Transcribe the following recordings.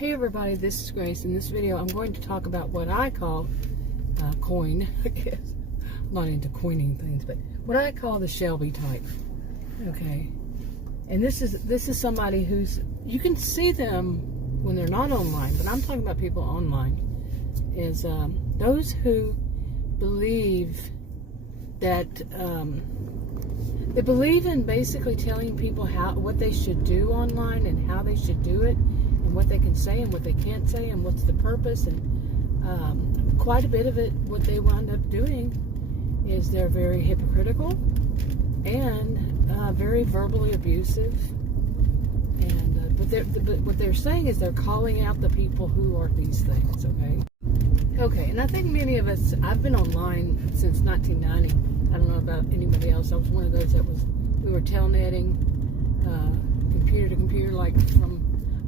Hey everybody, this is Grace. In this video I'm going to talk about what I call coin, I guess. I'm not into coining things, but what I call the Shelby type. Okay. And this is somebody who's, you can see them when they're not online, but I'm talking about people online, is those who believe that they believe in basically telling people what they should do online and how they should do it, and what they can say and what they can't say, and what's the purpose. And quite a bit of it, what they wind up doing is they're very hypocritical and very verbally abusive. And but what they're saying is they're calling out the people who are these things. Okay, and I think many of us, I've been online since 1990. I don't know about anybody else. I was one of those we were telnetting computer to computer, like from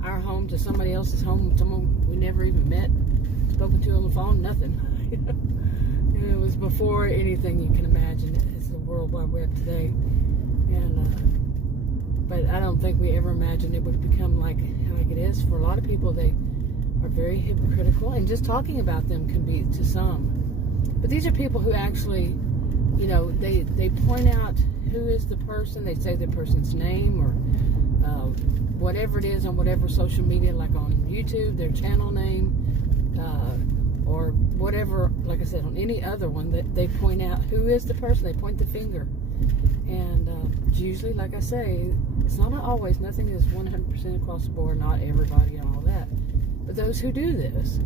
our home to somebody else's home, someone we never even met, spoken to on the phone, nothing. And it was before anything you can imagine. It's the World Wide Web today. And but I don't think we ever imagined it would become like it is. For a lot of people, they are very hypocritical, and just talking about them can be to some. But these are people who actually, you know, they point out who is the person. They say the person's name or whatever it is on whatever social media, like on YouTube, their channel name, or whatever. Like I said, on any other one, that they point out who is the person. They point the finger, and usually, like I say, it's not always. Nothing is 100% across the board. Not everybody and all that. But those who do this,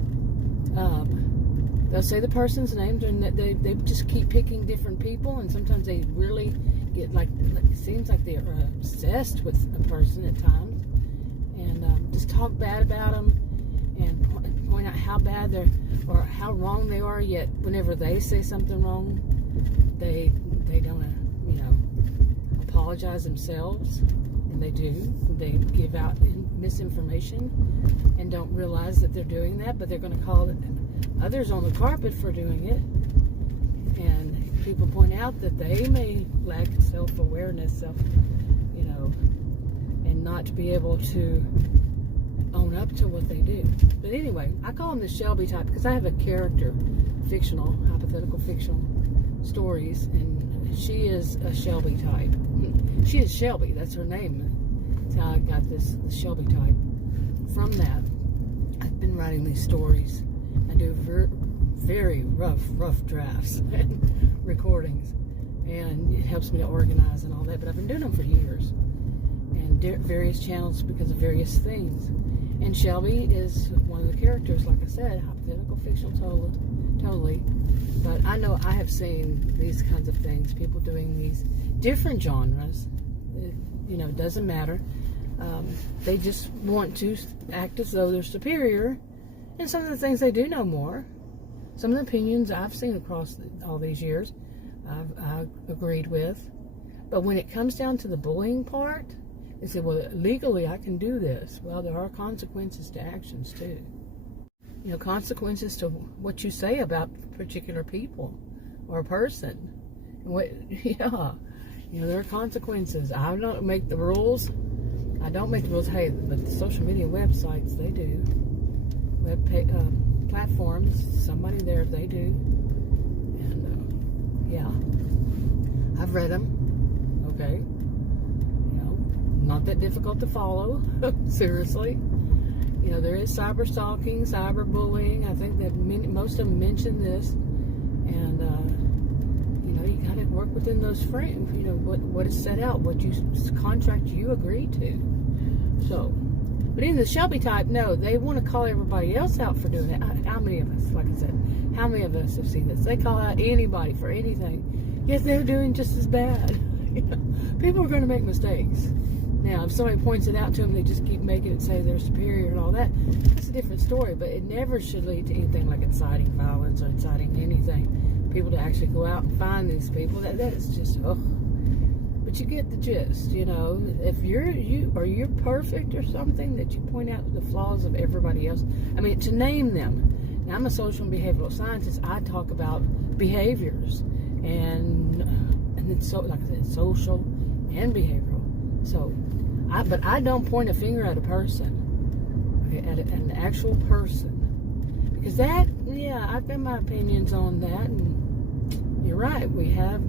they'll say the person's name, and they just keep picking different people, and sometimes they really get like it seems like they're obsessed with a person at times, and just talk bad about them and point out how bad they're or how wrong they are. Yet whenever they say something wrong, they don't apologize themselves, and they do. They give out misinformation and don't realize that they're doing that, but they're going to call others on the carpet for doing it. And people point out that they may lack self-awareness, and not be able to own up to what they do. But anyway, I call them the Shelby type because I have a character, fictional, hypothetical-fictional stories, and she is a Shelby type. She is Shelby, that's her name. That's how I got this Shelby type. From that, I've been writing these stories. I do very rough drafts and recordings, and it helps me to organize and all that. But I've been doing them for years, and various channels because of various things. And Shelby is one of the characters, like I said, hypothetical, fictional, totally. But I know I have seen these kinds of things, people doing these different genres. It doesn't matter. They just want to act as though they're superior, and some of the things they do know more. Some of the opinions I've seen across all these years, I've agreed with. But when it comes down to the bullying part, they say, well, legally I can do this. Well, there are consequences to actions too. Consequences to what you say about particular people or a person. There are consequences. I don't make the rules. I don't make the rules. Hey, but the social media websites, they do. Platforms, somebody there, they do. And I've read them. Okay, not that difficult to follow. Seriously, there is cyber stalking, cyber bullying. I think that most of them mention this, and you got to work within those frames. What is set out, what contract you agree to. So. But in the Shelby type, no, they want to call everybody else out for doing it. How many of us, like I said, how many of us have seen this? They call out anybody for anything, yet they're doing just as bad. People are going to make mistakes. Now, if somebody points it out to them, they just keep making it say they're superior and all that. That's a different story, but it never should lead to anything like inciting violence or inciting anything. People to actually go out and find these people, that is just, But you get the gist, if you're perfect or something, that you point out the flaws of everybody else. I mean, to name them. Now, I'm a social and behavioral scientist. I talk about behaviors, and it's so, like I said, social and behavioral. So, but I don't point a finger at a person. at an actual person. Because that, yeah, I've got my opinions on that, and you're right, we have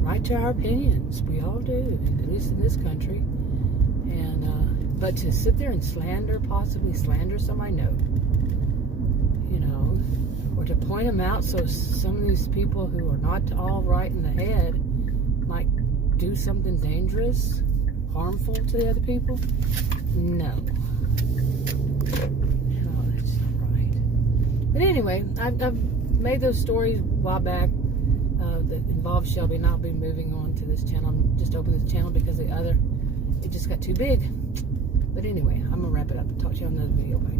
right to our opinions. We all do, at least in this country. And but to sit there and possibly slander somebody, no. You know, or to point them out so some of these people who are not all right in the head might do something dangerous, harmful to the other people. No, that's not right. But anyway, I've made those stories a while back that involve Shelby, and I'll be moving on to this channel. I'm just opened this channel because it just got too big. But anyway, I'm gonna wrap it up. Talk to you on another video. Bye.